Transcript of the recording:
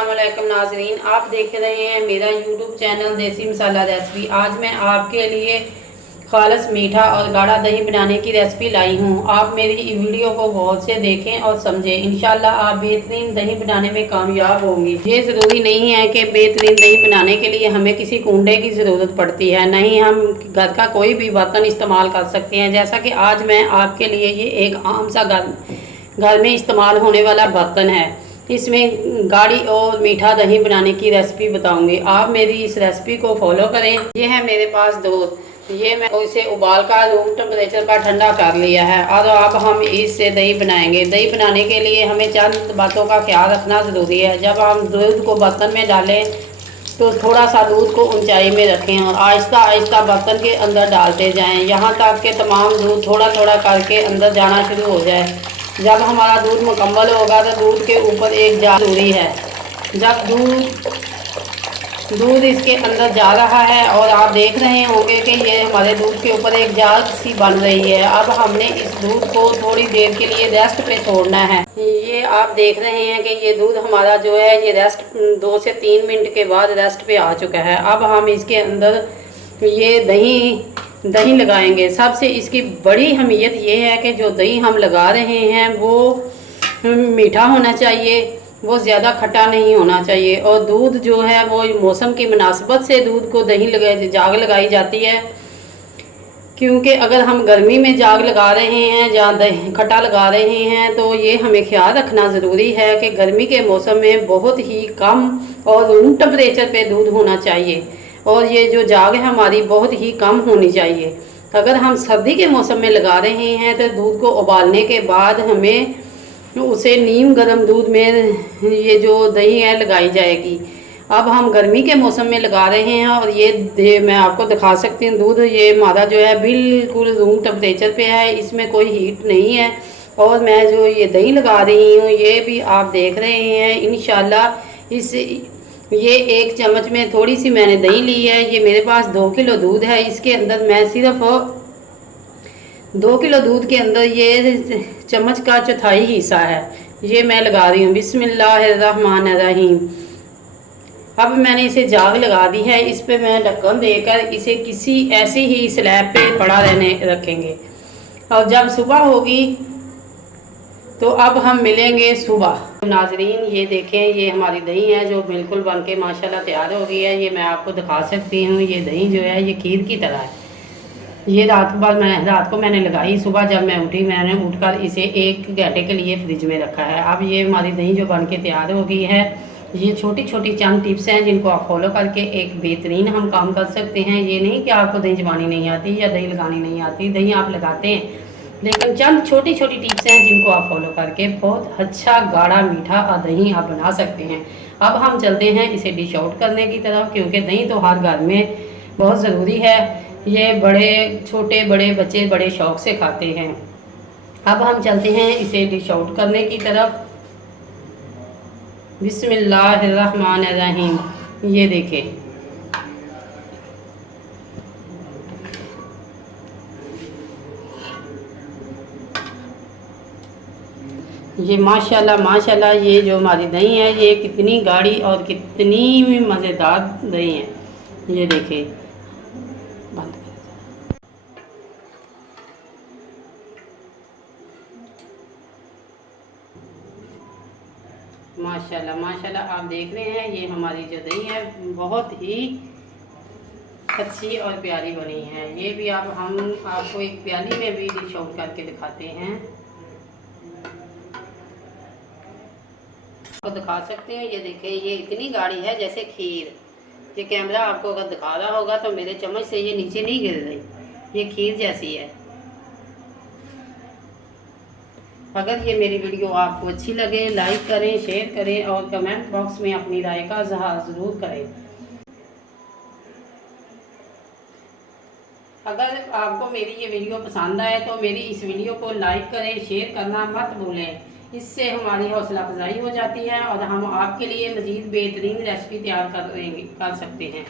अस्सलामुअलैकुम नाजरीन, आप देख रहे हैं मेरा यूट्यूब चैनल देसी मसाला रेसिपी। आज मैं आपके लिए खालस मीठा और गाढ़ा दही बनाने की रेसिपी लाई हूँ। आप मेरी वीडियो को गौर से देखें और समझें। इंशाल्लाह आप बेहतरीन दही बनाने में कामयाब होंगी। ये ज़रूरी नहीं है कि बेहतरीन दही बनाने के लिए हमें किसी कूंडे की ज़रूरत पड़ती है, नहीं, हम घर का कोई भी बर्तन इस्तेमाल कर सकते हैं। जैसा कि आज मैं आपके लिए ये एक आम सा घर में इस्तेमाल होने वाला बर्तन है, इसमें गाढ़ी और मीठा दही बनाने की रेसिपी बताऊंगी। आप मेरी इस रेसिपी को फॉलो करें। ये है मेरे पास दूध, ये मैं इसे उबाल कर रूम टेम्परेचर पर ठंडा कर लिया है और अब हम इससे दही बनाएंगे। दही बनाने के लिए हमें चंद बातों का ख्याल रखना ज़रूरी है। जब हम दूध को बर्तन में डालें तो थोड़ा सा दूध को ऊंचाई में रखें और आहिस्ता आहिस्ता बर्तन के अंदर डालते जाएं, यहाँ तक कि तमाम दूध थोड़ा थोड़ा करके अंदर जाना शुरू हो जाए। जब हमारा दूध मुकम्मल होगा तो दूध के ऊपर एक जार ज़रूरी है। जब दूध इसके अंदर जा रहा है और आप देख रहे होंगे कि ये हमारे दूध के ऊपर एक जार सी बन रही है, अब हमने इस दूध को थोड़ी देर के लिए रेस्ट पे छोड़ना है। ये आप देख रहे हैं कि ये दूध हमारा जो है ये रेस्ट 2 से 3 मिनट के बाद रेस्ट पे आ चुका है। अब हम इसके अंदर ये दही लगाएंगे। सबसे इसकी बड़ी अहमियत ये है कि जो दही हम लगा रहे हैं वो मीठा होना चाहिए, वो ज़्यादा खट्टा नहीं होना चाहिए। और दूध जो है वो मौसम की मुनासिबत से दूध को जाग लगाई जाती है, क्योंकि अगर हम गर्मी में जाग लगा रहे हैं या दही खट्टा लगा रहे हैं तो ये हमें ख्याल रखना ज़रूरी है कि गर्मी के मौसम में बहुत ही कम और रूम टेम्परेचर पे दूध होना चाहिए और ये जो जाग है हमारी बहुत ही कम होनी चाहिए। अगर हम सर्दी के मौसम में लगा रहे हैं तो दूध को उबालने के बाद हमें उसे नीम गर्म दूध में ये जो दही है लगाई जाएगी। अब हम गर्मी के मौसम में लगा रहे हैं और ये मैं आपको दिखा सकती हूँ दूध ये हमारा जो है बिल्कुल रूम टेम्परेचर पे है, इसमें कोई हीट नहीं है। और मैं जो ये दही लगा रही हूँ ये भी आप देख रहे हैं। इंशाल्लाह ये 1 चम्मच में थोड़ी सी मैंने दही ली है। ये मेरे पास 2 किलो दूध है। इसके अंदर मैं सिर्फ 2 किलो दूध के अंदर ये चम्मच का चौथाई हिस्सा है ये मैं लगा रही हूँ। बिस्मिल्लाहिर्रहमानिर्रहीम। अब मैंने इसे जाग लगा दी है। इस पे मैं ढक्कन देकर इसे किसी ऐसी ही स्लैब पे पड़ा रहने रखेंगे और जब सुबह होगी तो अब हम मिलेंगे सुबह। नाजरीन ये देखें, ये हमारी दही है जो बिल्कुल बन के माशाल्लाह तैयार हो गई है। ये मैं आपको दिखा सकती हूँ। ये दही जो है ये खीर की तरह है। ये रात को मैंने लगाई, सुबह जब मैं उठी मैंने उठकर इसे 1 घंटे के लिए फ्रिज में रखा है। अब ये हमारी दही जो बन के तैयार हो गई है। ये छोटी छोटी चंद टिप्स हैं जिनको आप फॉलो करके एक बेहतरीन हम काम कर सकते हैं। ये नहीं कि आपको दही जमानी नहीं आती या दही लगानी नहीं आती, दही आप लगाते हैं, लेकिन चंद छोटी छोटी टिप्स हैं जिनको आप फॉलो करके बहुत अच्छा गाढ़ा मीठा दही आप बना सकते हैं। अब हम चलते हैं इसे डिश आउट करने की तरफ, क्योंकि दही तो हर घर में बहुत ज़रूरी है। ये छोटे बड़े बच्चे बड़े शौक़ से खाते हैं। अब हम चलते हैं इसे डिश आउट करने की तरफ। बिस्मिल्लाहिर्रहमानिर्रहीम। ये देखें, ये माशाल्लाह माशाल्लाह ये जो हमारी दही है ये कितनी गाढ़ी और कितनी मज़ेदार दही है। ये देखें, बंद कर। माशाल्लाह माशाल्लाह आप देख रहे हैं ये हमारी जो दही है बहुत ही अच्छी और प्यारी बनी है। ये भी हम आपको एक प्याली में भी डिश आउट करके दिखाते हैं, आपको दिखा सकते हैं। ये देखें, ये इतनी गाढ़ी है जैसे खीर। ये कैमरा आपको अगर दिखा रहा होगा तो मेरे चम्मच से ये नीचे नहीं गिर रही, ये खीर जैसी है। अगर ये मेरी वीडियो आपको अच्छी लगे लाइक करें, शेयर करें और कमेंट बॉक्स में अपनी राय का इज़हार ज़रूर करें। अगर आपको मेरी ये वीडियो पसंद आए तो मेरी इस वीडियो को लाइक करें, शेयर करना मत भूलें। इससे हमारी हौसला अफजाई हो जाती है और हम आपके लिए मज़ीद बेहतरीन रेसिपी तैयार कर सकते हैं।